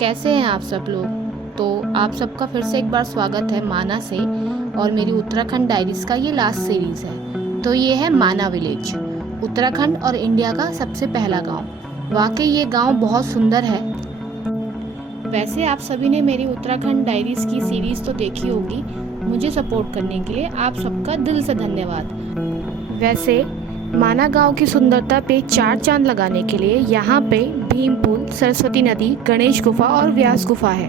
कैसे हैं आप सब लोग। तो आप सबका फिर से एक बार स्वागत है माना से। और मेरी उत्तराखंड डायरीज का ये लास्ट सीरीज़ है। तो ये है माना विलेज, उत्तराखंड और इंडिया का सबसे पहला गांव। वाकई ये गांव बहुत सुंदर है। वैसे आप सभी ने मेरी उत्तराखंड डायरीज की सीरीज़ तो देखी होगी। मुझे सपोर्ट करने के लिए आप सबका दिल से धन्यवाद। वैसे माना गांव की सुंदरता पे चार चांद लगाने के लिए यहाँ पे भीम पुल, सरस्वती नदी, गणेश गुफा और व्यास गुफा है।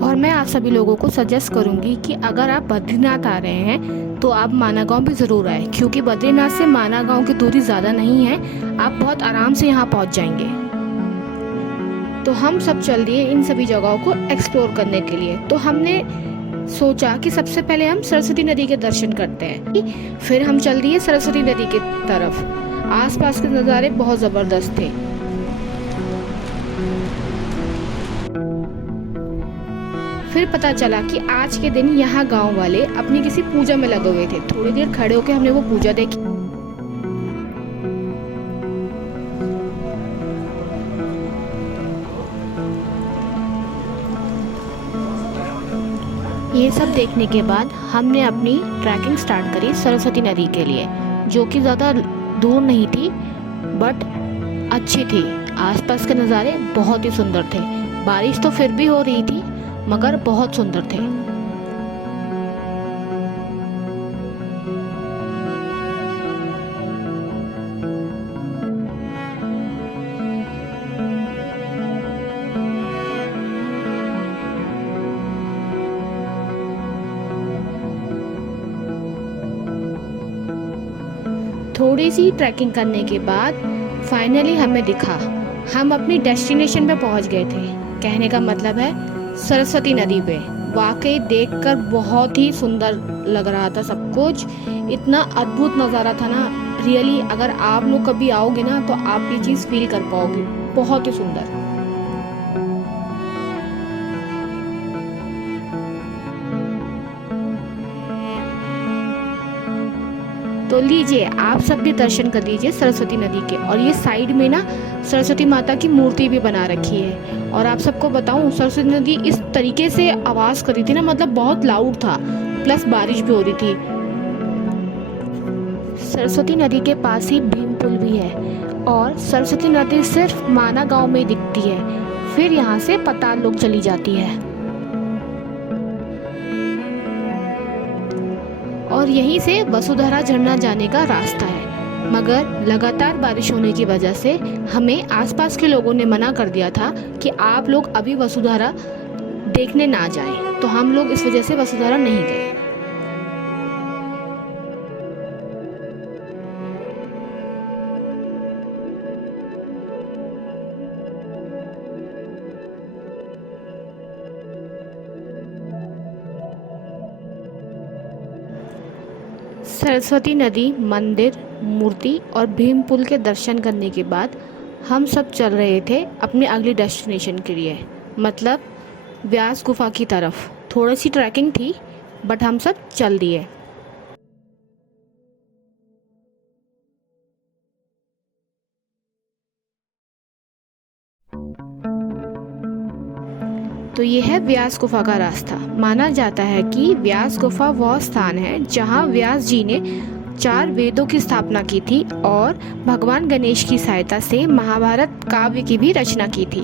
और मैं आप सभी लोगों को सजेस्ट करूँगी कि अगर आप बद्रीनाथ आ रहे हैं तो आप माना गांव भी ज़रूर आए, क्योंकि बद्रीनाथ से माना गांव की दूरी ज़्यादा नहीं है। आप बहुत आराम से यहाँ पहुँच जाएंगे। तो हम सब चल दिए इन सभी जगहों को एक्सप्लोर करने के लिए। तो हमने सोचा कि सबसे पहले हम सरस्वती नदी के दर्शन करते हैं। फिर हम चल दिए सरस्वती नदी की तरफ। आसपास के नज़ारे बहुत ज़बरदस्त थे। फिर पता चला कि आज के दिन यहाँ गांव वाले अपनी किसी पूजा में लगे हुए थे। थोड़ी देर खड़े होकर हमने वो पूजा देखी। ये सब देखने के बाद हमने अपनी ट्रैकिंग स्टार्ट करी सरस्वती नदी के लिए, जो कि ज़्यादा दूर नहीं थी बट अच्छी थी। आसपास के नज़ारे बहुत ही सुंदर थे। बारिश तो फिर भी हो रही थी मगर बहुत सुंदर थे। थोड़ी सी ट्रैकिंग करने के बाद फाइनली हमें दिखा, हम अपनी डेस्टिनेशन पे पहुंच गए थे। कहने का मतलब है सरस्वती नदी पे। वाकई देखकर बहुत ही सुंदर लग रहा था सब कुछ। इतना अद्भुत नज़ारा था ना। रियली अगर आप लोग कभी आओगे ना तो आप ये चीज़ फील कर पाओगे। बहुत ही सुंदर। तो लीजिए आप सब भी दर्शन कर लीजिए सरस्वती नदी के। और ये साइड में ना सरस्वती माता की मूर्ति भी बना रखी है। और आप सबको बताऊं, सरस्वती नदी इस तरीके से आवाज़ कर रही थी ना, मतलब बहुत लाउड था, प्लस बारिश भी हो रही थी। सरस्वती नदी के पास ही भीम पुल भी है। और सरस्वती नदी सिर्फ माना गांव में दिखती है, फिर यहाँ से पताल लोक चली जाती है। और यहीं से वसुधारा झरना जाने का रास्ता है। मगर लगातार बारिश होने की वजह से हमें आसपास के लोगों ने मना कर दिया था कि आप लोग अभी वसुधारा देखने ना जाएं। तो हम लोग इस वजह से वसुधारा नहीं गए। सरस्वती नदी, मंदिर, मूर्ति और भीम पुल के दर्शन करने के बाद हम सब चल रहे थे अपनी अगली डेस्टिनेशन के लिए, मतलब व्यास गुफा की तरफ। थोड़ी सी ट्रैकिंग थी बट हम सब चल दिए। तो ये है व्यास गुफा का रास्ता। माना जाता है कि व्यास गुफा वह स्थान है जहाँ व्यास जी ने 4 वेदों की स्थापना की थी और भगवान गणेश की सहायता से महाभारत काव्य की भी रचना की थी।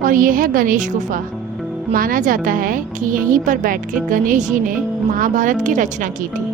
और ये है गणेश गुफा। माना जाता है कि यहीं पर बैठ के गणेश जी ने महाभारत की रचना की थी।